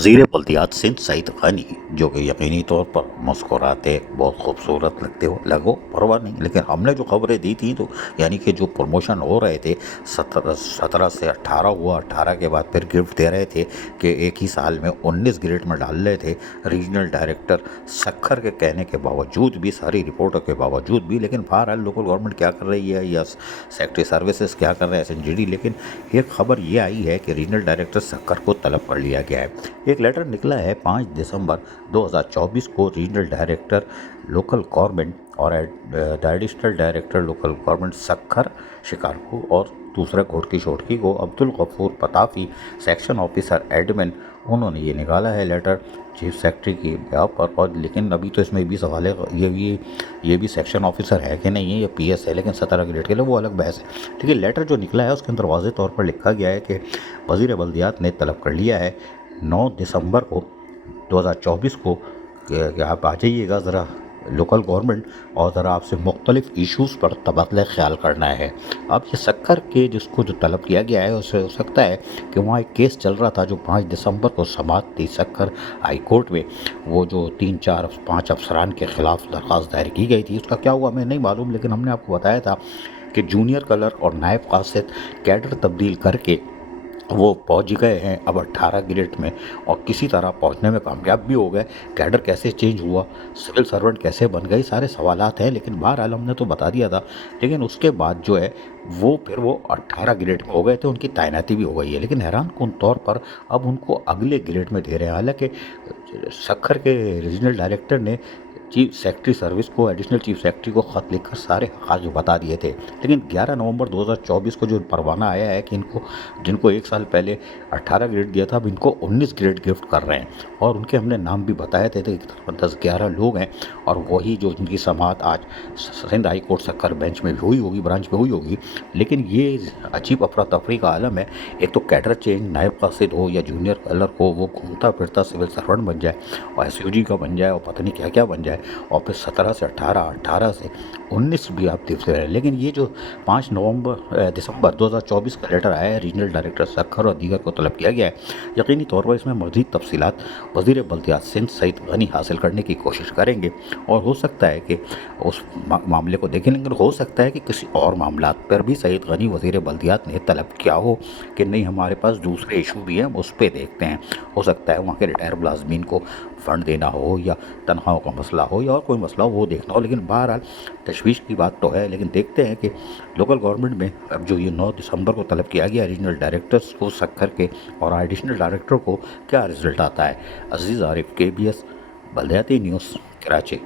वज़ीर बल्दियात सिंध सईद गनी, जो कि यकीनी तौर पर मुस्कुराते बहुत खूबसूरत लगते हो लगो परवाह नहीं, लेकिन हमने जो खबरें दी थी तो यानी कि जो प्रमोशन हो रहे थे 17 से 18 हुआ, 18 के बाद फिर गिफ्ट दे रहे थे कि एक ही साल में 19 ग्रेड में डाल रहे थे। रीजनल डायरेक्टर सखर के कहने के बावजूद भी, सारी रिपोर्टों के बावजूद भी, लेकिन बहरहाल लोकल गवर्नमेंट क्या कर रही है या सेक्रेटरी सर्विसेज क्या कर रहे हैं, SNGD, लेकिन एक खबर ये आई है कि रीजनल डायरेक्टर सखर को तलब कर लिया गया है। एक लेटर निकला है 5 दिसंबर 2024 को। रीजनल डायरेक्टर लोकल गवर्नमेंट और additional director local government Sukkur Shikarpur और दूसरा घोटकी शोटकी को अब्दुल गफूर पताफी, सेक्शन ऑफिसर एडमिन, उन्होंने ये निकाला है लेटर चीफ सेक्रेटरी की बिहाफ पर। और लेकिन अभी तो इसमें भी सवाल है ये भी सेक्शन ऑफिसर है कि नहीं है, ये PS है, लेकिन 17 ग्रेड के लिए वो अलग बहस है। लेकिन लेटर जो निकला है उसके अंदर वाज़ेह तौर पर लिखा गया है कि वज़ीर बल्दियात ने तलब कर लिया है 9 दिसंबर को 2024 को कि आप आ जाइएगा ज़रा लोकल गवर्नमेंट और ज़रा आपसे मुख्तलिफ इश्यूज़ पर तबादला ख्याल करना है। अब ये सखर के जिसको जो तलब किया गया है उससे हो सकता है कि वहाँ एक केस चल रहा था जो 5 दिसंबर को समाअत थी सखर हाई कोर्ट में। वो जो 3-4-5 अफसरान के ख़िलाफ़ दरख्वास्त दायर की गई थी, उसका क्या हुआ हमें नहीं मालूम, लेकिन हमने आपको बताया था कि जूनियर कलर और नायब कासिद कैडर तब्दील करके वो पहुंच गए हैं अब 18 ग्रेड में और किसी तरह पहुंचने में कामयाब भी हो गए। कैडर कैसे चेंज हुआ, सिविल सर्वेंट कैसे बन गई, सारे सवालात हैं, लेकिन बहरहाल हमने तो बता दिया था। लेकिन उसके बाद जो है वो 18 ग्रेड में हो गए थे, उनकी तैनाती भी हो गई है। लेकिन हैरान कुन तौर पर अब उनको अगले ग्रेड में दे रहे हैं। हालांकि सखर के रीजनल डायरेक्टर ने चीफ सेक्रेटरी सर्विस को, एडिशनल चीफ सेक्रेटरी को ख़त लिखकर सारे हक़ बता दिए थे। लेकिन 11 नवंबर 2024 को जो परवाना आया है कि जिनको एक साल पहले 18 ग्रेड दिया था, अब इनको 19 ग्रेड गिफ्ट कर रहे हैं। और उनके हमने नाम भी बताए थे, 10-11 लोग हैं और वही जो उनकी समाअत आज Sindh high court Sukkur bench में भी हुई होगी, ब्रांच में हुई होगी। लेकिन ये अजीब अफरा तफरी का आलम है। एक तो कैडर चेंज, नायब कासिद हो या जूनियर कलर हो, वो घूमता फिरता सिविल सर्वेंट बन जाए और SUG का बन जाए और पता नहीं क्या क्या बन जाए, और फिर 17 से 18, 18 से 19 भी आप देखते रहे। लेकिन ये जो 5 दिसंबर 2024 का लेटर आया है रीजनल डायरेक्टर सखर और दीगर को तलब किया गया है, यकीनी तौर पर इसमें मज़ीद तफसीलात वज़ीर बल्दियात सिंध सईद गनी हासिल करने की कोशिश करेंगे। और हो सकता है कि उस मामले को देखें, लेकिन हो सकता है कि किसी और मामलात पर भी सईद गनी वज़ीर बल्दियात ने तलब किया हो कि नहीं हमारे पास दूसरे इशू भी हैं, हम उस पर देखते हैं। हो सकता है वहाँ के रिटायर मुलाजमीन को फ़ंड देना हो या तनख्वाहों का मसला हो या और कोई मसला हो, वो देखना हो। लेकिन बहरहाल तशवीश की बात तो है। लेकिन देखते हैं कि लोकल गवर्नमेंट में अब जो ये 9 दिसंबर को तलब किया गया रीजनल डायरेक्टर्स को सखर के और एडिशनल डायरेक्टर को, क्या रिजल्ट आता है। अजीज़ आरिफ, KBS बल्दियाती न्यूज़, कराची।